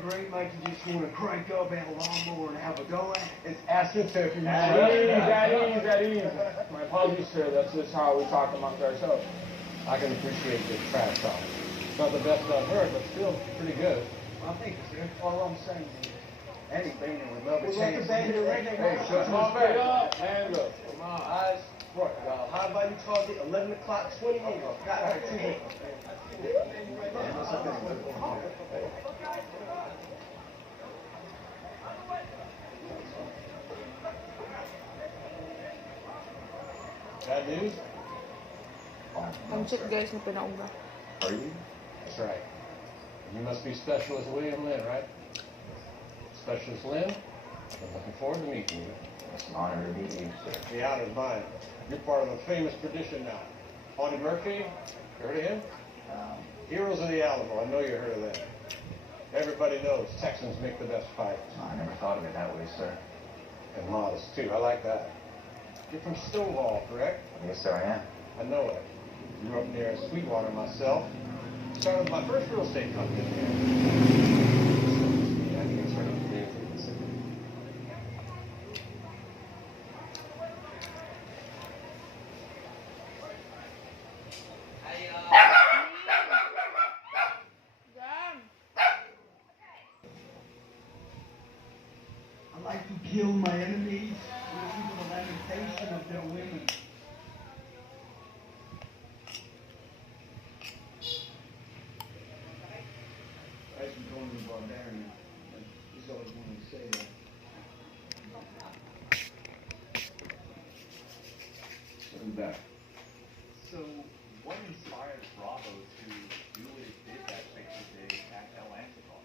that great, mate, you just want to crank up, have a lawnmower, and have a go at it. It's astroturfing. At ease, at ease, at ease. My apologies, sir. That's just how we talk amongst ourselves. I can appreciate the trash talk. It's not the best I've heard, but still pretty good. I think it's there. All I'm saying is, Eddie Boehner would love a We'll chance. let the band Hey, Hey, shut Come on, back up. Hands up. Come on, eyes front. Now, how about you target 11 o'clock, 20 minutes? Got like two minutes. Bad news? Pansit guys na pinauga. Are you? That's right. You must be Specialist William Lynn, right? Specialist Lynn? I'm looking forward to meeting you. It's an honor to meet you, sir. The honor's mine. You're part of a famous tradition now. Audie Murphy, heard of him? Um, Heroes of the Alamo, I know you heard of that. Everybody knows Texans make the best fighters. I never thought of it that way, sir. And modest, too. I like that. You're from Stonewall, correct? Yes, sir, I am. I know it. Grew up near Sweetwater myself. Started my first real estate company there. Yeah, I think it's right up there for the Pacific. I like to kill my enemies with even the lamentation of their women. As we go into barbarian, he's always wanted to say that. Sitting back. So, what inspired Bravo to do what it did that fateful day at El Antibar?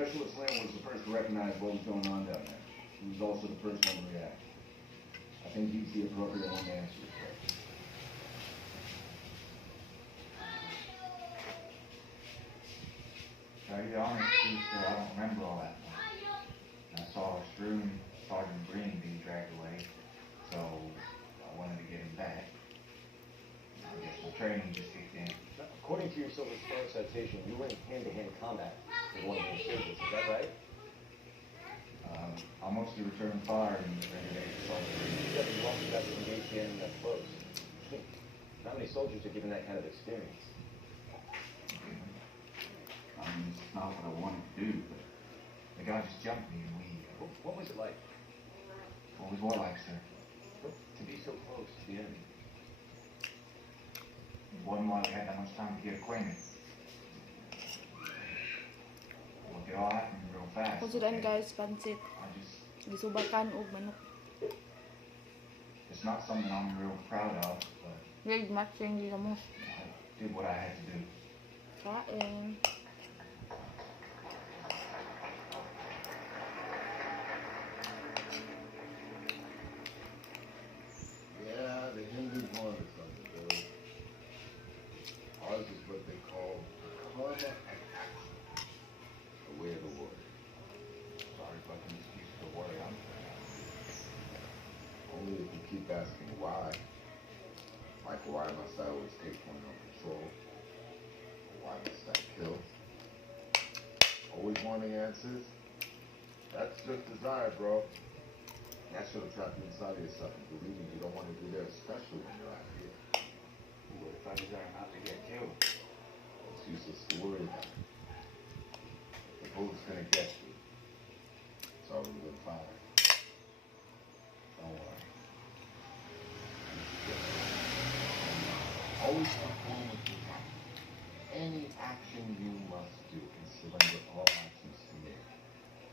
Specialist Lynn was the first to recognize what was going on down there. He was also the first one to react. I think he's the appropriate one to answer your question. Tell you honest truth, I don't remember all that much. I saw Shroom, Sergeant Green being dragged away, so I wanted to get him back. I guess my training just kicked in. According to your Silver Star citation, you were in hand-to-hand combat with one of the insurgents. Is that right? Um, almost return fire in the regular assault. You also got to engage the enemy that close. Not many soldiers are given that kind of experience. I mean, it's not what I wanted to do, but the guy just jumped me and we, What, what was it like what was what like, sir? to be so close to the enemy? It wasn't like we had that much time to get acquainted. Kusudan guys, just, Gisubakan og manok. it's not something I'm real proud of, but Grade matching di mo. I did what I had to do. Kain. Answers? That's just desire, bro. That should have trapped you inside of yourself and me, you don't want to be there, especially when you're out here. What if I desire not to get killed? It's useless to worry about. The bullet's gonna get you. It's already been fired. Don't worry. Always come home with. Any action you must do and surrender all actions to me.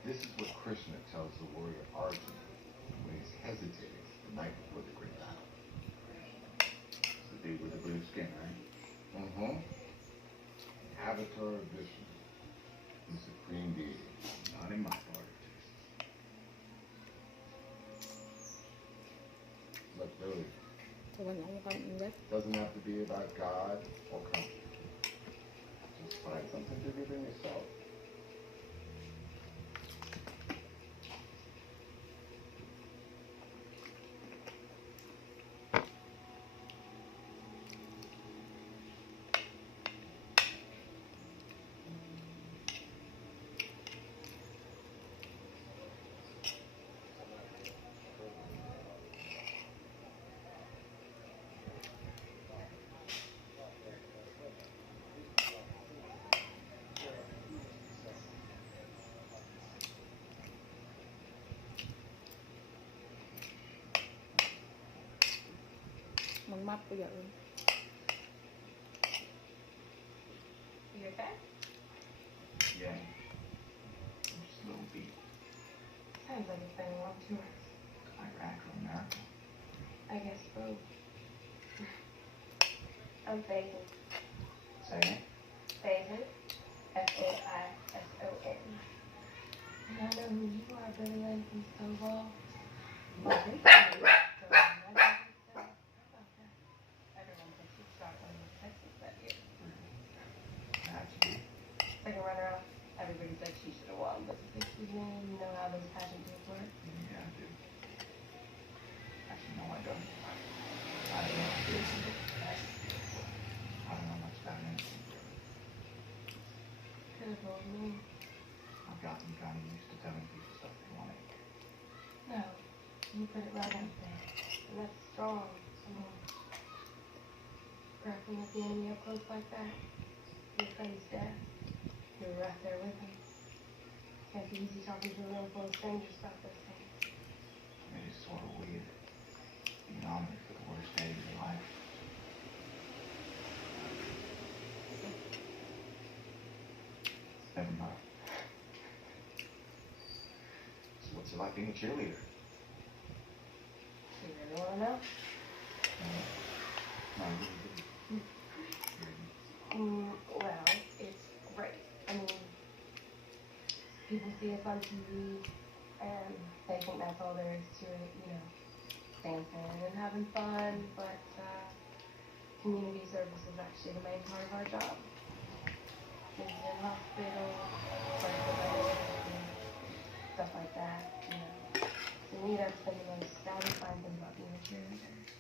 This is what Krishna tells the warrior Arjuna when he's hesitating the night before the great battle. It's the dude with the blue skin, right? Mm-hmm. Avatar of Vishnu, the supreme deity. Not in my part of Look, really, Tagan ako kan ingat. doesn't have to be about God or country. Just find something to bigger than yourself. Mag-map ko yun. You okay? Yeah. Just a little beat. Sounds like it's been a long tour. Iraq or America. I guess both. I'm Faison. Say it. Faison. F-A-I-S-O-N. And I know who you are, Billy Lynn from Stonewall. Well, we can do it. So, I guess it's, uh, okay. Everyone thinks you start when you Texas that year. Actually, Second runner-up. Everybody said she should have won, but since she's in, you know how those pageant deals work. yeah, I do. Actually, no, I don't. I don't know. I do. I don't know much about anything. Could have told me. I've gotten kind of used to telling people stuff they want to hear. No, you put it right out there. And that's strong. Someone cracking at the enemy up close like that. Your friend's dead. You were right there with him. Can't be easy talking to a room full of strangers about those things. I mean, it's sort of weird. Being honored for the worst day of your life. Never mind. So what's it like being a cheerleader? You really want to know? No, I really. Mm, well, it's great. I mean, people see us on TV and they think that's all there is to it, you know, dancing and having fun, but uh, community service is actually the main part of our job. Kids in hospital, stuff like that, you know. To me, that's been the most satisfying thing about being a cheerleader.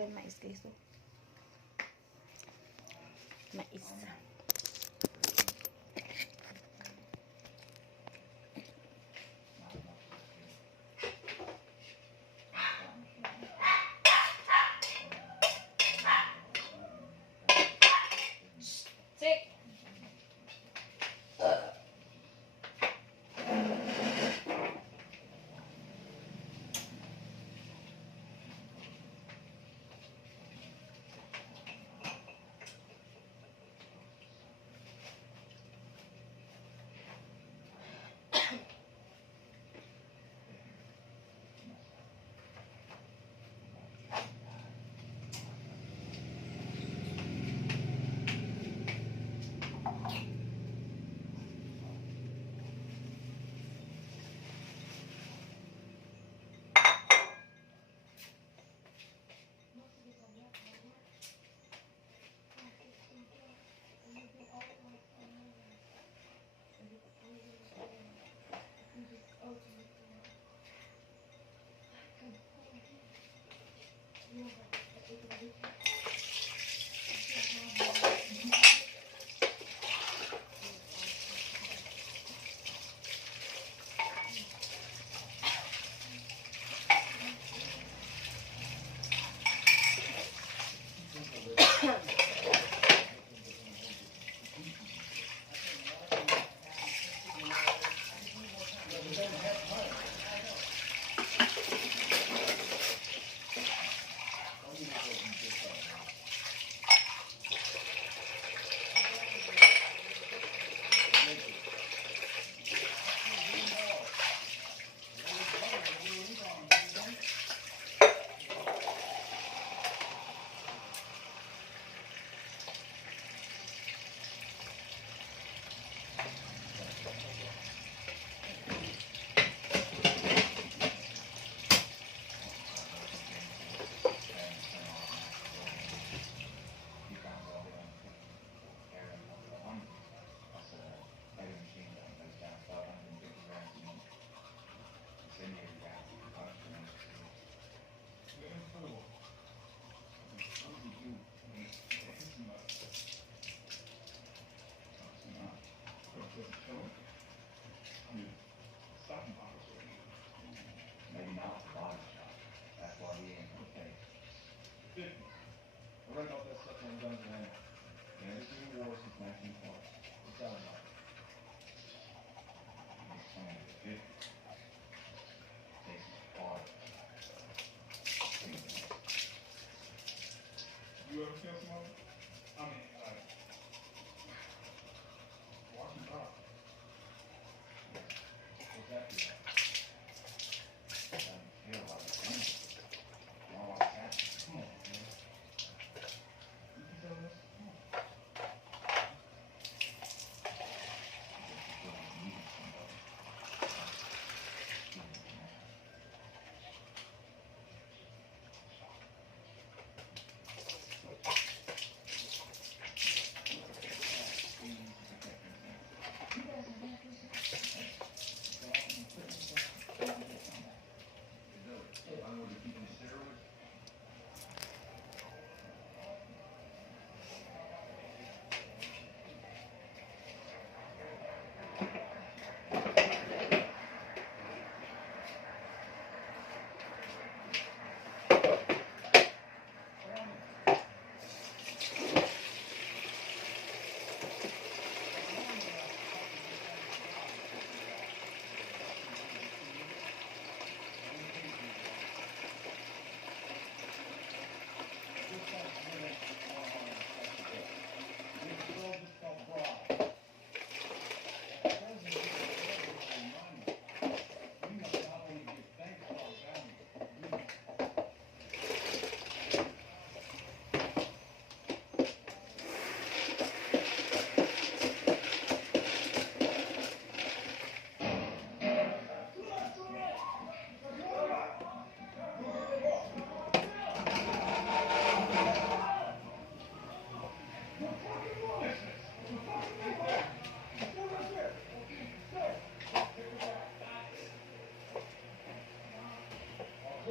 Okay, mais guys. Mais. Sit. bring up this stuff and young man. And this is a war since 1940. It's out of my. It's 1950.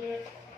Yeah.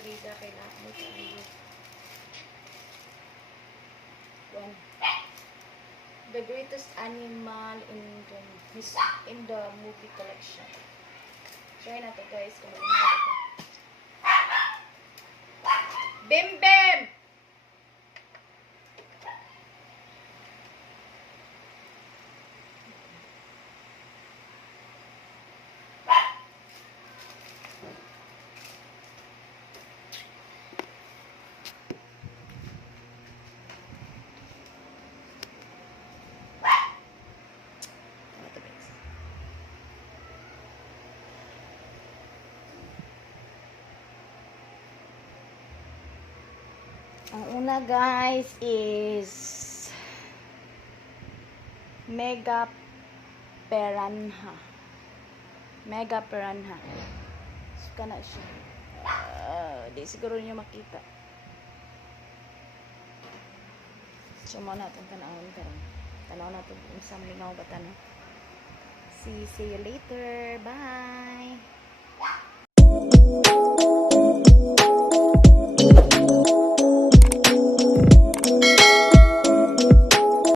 Mga sa gida kay Lakmut Ayub. One. The greatest animal in the in the movie collection. Try na guys kung ano. Bim Bim! Ang una guys is Mega Piranha. Mega Piranha. Suka na siya. Uh, di siguro niyo makita. So mo natin tanawin pero tanaw natin kung saan lingaw ba tanaw. See, see you later. Bye!